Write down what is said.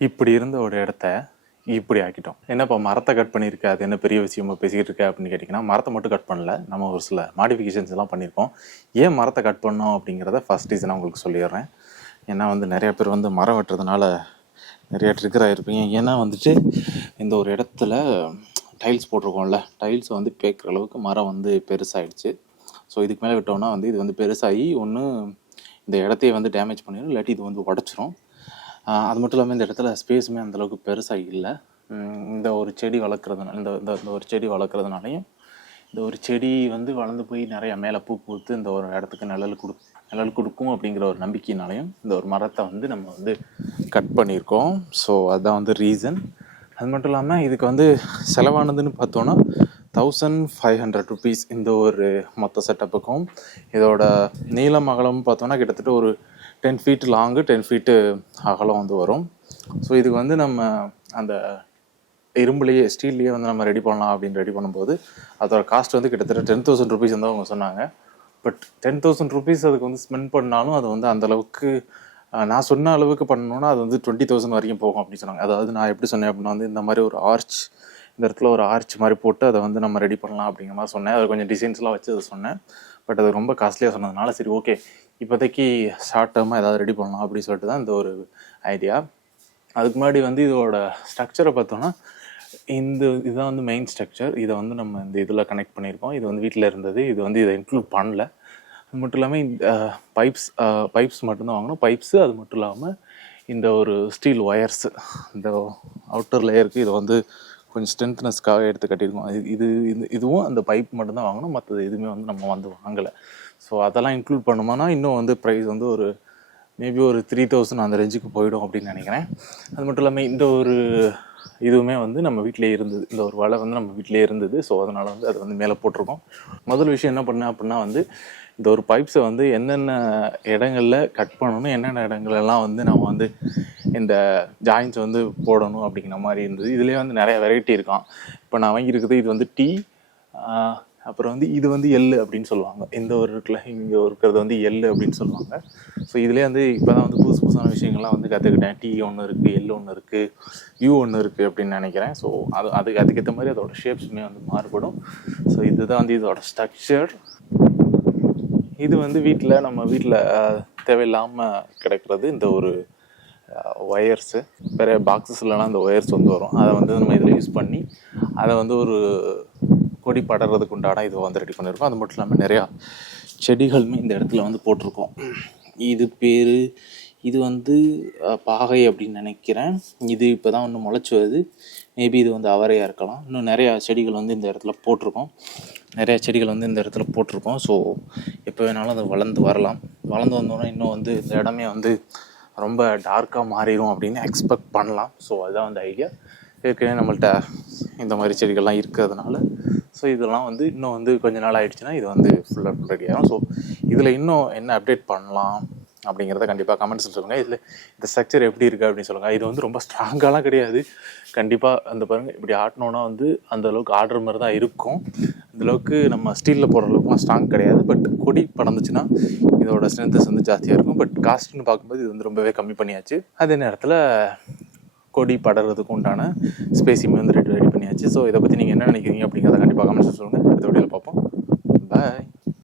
இப்படி இருந்த ஒரு இடத்த இப்படி ஆக்கிட்டோம். என்னப்பா மரத்தை கட் பண்ணியிருக்க? அது என்ன பெரிய விஷயமா பேசிக்கிட்டு இருக்க அப்படின்னு கேட்டிங்கன்னா மரத்தை மட்டும் கட் பண்ணல. நம்ம ஒரு சில மாடிஃபிகேஷன்ஸ் எல்லாம் பண்ணியிருக்கோம். ஏன் மரத்தை கட் பண்ணோம் அப்படிங்கிறத ஃபர்ஸ்ட் ரீசனாக உங்களுக்கு சொல்லிடுறேன். ஏன்னா வந்து நிறைய பேர் வந்து மரம் வெட்டுறதுனால நிறைய ட்ரிகர் ஆகிருப்பீங்க ஏன்னா வந்துட்டு இந்த ஒரு இடத்துல டைல்ஸ் போட்டிருக்கோம்ல டைல்ஸ் வந்து பேக்கிற அளவுக்கு மரம் வந்து பெருசாகிடுச்சு ஸோ இதுக்கு மேலே விட்டோம்னா வந்து இது வந்து பெருசாகி ஒன்று இந்த இடத்தையே வந்து டேமேஜ் பண்ணிடும் இல்லாட்டி இது வந்து உடச்சிரும். அது மட்டும் இல்லாமல் இந்த இடத்துல ஸ்பேஸுமே அந்தளவுக்கு பெருசாக இல்லை. இந்த ஒரு செடி வளர்க்குறதுனால இந்த இந்த இந்த ஒரு செடி வளர்க்குறதுனாலையும் இந்த ஒரு செடி வந்து வளர்ந்து போய் நிறையா மேலே பூ பூத்து இந்த ஒரு இடத்துக்கு நிழல் கொடு நிழல் கொடுக்கும் அப்படிங்கிற ஒரு நம்பிக்கையினாலையும் இந்த ஒரு மரத்தை வந்து நம்ம வந்து கட் பண்ணியிருக்கோம். ஸோ அதுதான் வந்து ரீசன் அது மட்டும் இல்லாமல் இதுக்கு வந்து செலவானதுன்னு பார்த்தோன்னா தௌசண்ட் ஃபைவ் ஹண்ட்ரட் ருபீஸ் இந்த ஒரு மொத்த செட்டப்புக்கும் இதோட நீளம் அகலம் பார்த்தோன்னா கிட்டத்தட்ட ஒரு ten feet long ten feet அகலம் வந்து வரும். ஸோ இதுக்கு வந்து நம்ம அந்த இரும்புலேயே ஸ்டீல்லையே வந்து நம்ம ரெடி பண்ணலாம் அப்படின்னு ரெடி பண்ணும்போது அதோட காஸ்ட் வந்து கிட்டத்தட்ட டென் தௌசண்ட் ருபீஸ் வந்து அவங்க சொன்னாங்க. பட் டென் தௌசண்ட் ருபீஸ் அதுக்கு வந்து ஸ்பெண்ட் பண்ணாலும் அது வந்து அந்தளவுக்கு நான் சொன்ன அளவுக்கு பண்ணணும்னா அது வந்து டுவெண்ட்டி தௌசண்ட் வரைக்கும் போகும் அப்படின்னு சொன்னாங்க. அதாவது நான் எப்படி சொன்னேன் அப்படின்னா வந்து இந்த மாதிரி ஒரு ஆர்ச் இந்த இடத்துல ஒரு ஆர்ச் மாதிரி போட்டு அதை வந்து நம்ம ரெடி பண்ணலாம் அப்படிங்கிற மாதிரி சொன்னேன். அது கொஞ்சம் டிசைன்ஸ்லாம் வச்சு அதை சொன்னேன். பட் அது ரொம்ப காஸ்ட்லியாக சொன்னதுனால சரி ஓகே இப்போதைக்கு ஷார்ட் டேர்மாக ஏதாவது ரெடி பண்ணலாம் அப்படின்னு சொல்லிட்டு தான் இந்த ஒரு ஐடியா அதுக்கு முன்னாடி வந்து இதோட ஸ்ட்ரக்சரை பார்த்தோன்னா இந்த இதுதான் வந்து மெயின் ஸ்ட்ரக்சர் இதை வந்து நம்ம இந்த இதில் கனெக்ட் பண்ணியிருக்கோம். இது வந்து வீட்டில் இருந்தது. இது வந்து இதை இன்க்ளூட் பண்ணல. அது மட்டும் இல்லாமல் இந்த பைப்ஸ் பைப்ஸ் மட்டும்தான் வாங்கணும். பைப்ஸு அது மட்டும் இல்லாமல் இந்த ஒரு ஸ்டீல் ஒயர்ஸ் இந்த அவுட்டர் லேயருக்கு இதை வந்து கொஞ்சம் ஸ்ட்ரென்த்னஸ்க்காக எடுத்து கட்டியிருக்கோம். இது இது இது- இதுவும் அந்த பைப் மட்டும்தான் வாங்கணும். மற்றது எதுவுமே வந்து நம்ம வந்து வாங்கலை. ஸோ அதெல்லாம் இன்க்ளூட் பண்ணுமானா இன்னும் வந்து ப்ரைஸ் வந்து ஒரு மேபி ஒரு த்ரீ தௌசண்ட் அந்த ரேஞ்சுக்கு போயிடும் அப்படின்னு நினைக்கிறேன். அது மட்டும் இல்லாமல் இந்த ஒரு இதுவுமே வந்து நம்ம வீட்டிலே இருந்தது. இந்த ஒரு வலை வந்து நம்ம வீட்டிலே இருந்தது. ஸோ அதனால் வந்து அது வந்து மேலே போட்டிருக்கோம். முதல் விஷயம் என்ன பண்ணேன் அப்படின்னா வந்து இந்த ஒரு பைப்ஸை வந்து என்னென்ன இடங்களில் கட் பண்ணணும் என்னென்ன இடங்கள்லாம் வந்து நம்ம வந்து இந்த ஜாயின்ஸ் வந்து போடணும் அப்படிங்கிற மாதிரி இருந்தது. இதுலேயே வந்து நிறைய வெரைட்டி இருக்கான் இப்போ நான் வாங்கியிருக்குது இது வந்து டீ அப்புறம் வந்து இது வந்து எல் அப்படின்னு சொல்லுவாங்க. இந்த ஒரு இடத்துல இங்கே இருக்கிறது வந்து எல் அப்படின்னு சொல்லுவாங்க. ஸோ இதுலேயே வந்து இப்போ தான் வந்து புதுசு புதுசான விஷயங்கள்லாம் வந்து கற்றுக்கிட்டேன் டீ ஒன்று இருக்குது எல் ஒன்று இருக்குது யூ ஒன்று இருக்குது அப்படின்னு நினைக்கிறேன். ஸோ அது அதுக்கு அதுக்கேற்ற மாதிரி அதோட ஷேப்ஸுமே வந்து மாறுபடும். ஸோ இதுதான் வந்து இதோட ஸ்ட்ரக்சர் இது வந்து வீட்டில் நம்ம வீட்டில் தேவையில்லாமல் கிடைக்கிறது இந்த ஒரு ஒயர்ஸு வேறு பாக்ஸஸ்லலாம் அந்த ஒயர்ஸ் வந்து வரும். அதை வந்து நம்ம இதில் யூஸ் பண்ணி அதை வந்து ஒரு கொடி படறதுக்கு உண்டான இது வந்து ரெடி பண்ணியிருக்கோம் அது மட்டும் இல்லாமல் நிறையா செடிகளுமே இந்த இடத்துல வந்து போட்டிருக்கோம். இது பேர் இது வந்து பாகை அப்படின்னு நினைக்கிறேன். இது இப்போ தான் ஒன்று முளைச்சி வருது. மேபி இது வந்து அவரையாக இருக்கலாம். இன்னும் நிறையா செடிகள் வந்து இந்த இடத்துல போட்டிருக்கோம். நிறையா செடிகள் வந்து இந்த இடத்துல போட்டிருக்கோம். ஸோ எப்போ வேணாலும் அது வளர்ந்து வரலாம். வளர்ந்து வந்தோடனே இன்னும் வந்து இந்த இடமே வந்து ரொம்ப டார்க்காக மாறிடும் அப்படின்னு எக்ஸ்பெக்ட் பண்ணலாம். ஸோ அதுதான் வந்து ஐடியா ஏற்கனவே நம்மள்கிட்ட இந்த மாதிரி செடிகள்லாம் இருக்கிறதுனால ஸோ இதெல்லாம் வந்து இன்னும் வந்து கொஞ்ச நாள் ஆயிடுச்சுன்னா இது வந்து ஃபுல்லாக ரெடி ஆகும் ஸோ இதில் இன்னும் என்ன அப்டேட் பண்ணலாம் அப்படிங்கிறத கண்டிப்பாக கமெண்ட்ஸில் சொல்லுங்கள் இதில் இந்த ஸ்ட்ரக்சர் எப்படி இருக்குது அப்படின்னு சொல்லுங்கள் இது வந்து ரொம்ப ஸ்ட்ராங்காலாம் கிடையாது. கண்டிப்பாக அந்த பாருங்கள் இப்படி ஆட்டினோன்னா வந்து அந்த அளவுக்கு ஆடுற மாதிரி தான் இருக்கும். அந்தளவுக்கு நம்ம ஸ்டீலில் போடுற அளவுக்குலாம் ஸ்ட்ராங் கிடையாது. பட் கொடி படந்துச்சுன்னா இதோட ஸ்ட்ரென்த்தஸ் வந்து ஜாஸ்தியாக இருக்கும். பட் காஸ்ட்னு பார்க்கும்போது இது வந்து ரொம்பவே கம்மி பண்ணியாச்சு. அதே நேரத்தில் கொடி படறதுக்கு உண்டான ஸ்பேஸியுமே வந்து ரெடி ரெடி பண்ணியாச்சு. ஸோ இதை பற்றி நீங்கள் என்ன நினைக்கிறீங்க அப்படிங்கிறத கண்டிப்பாக கமெண்ட்ஸ் சொல்லுங்கள் அடுத்த வீடியோவில் பார்ப்போம். பாய்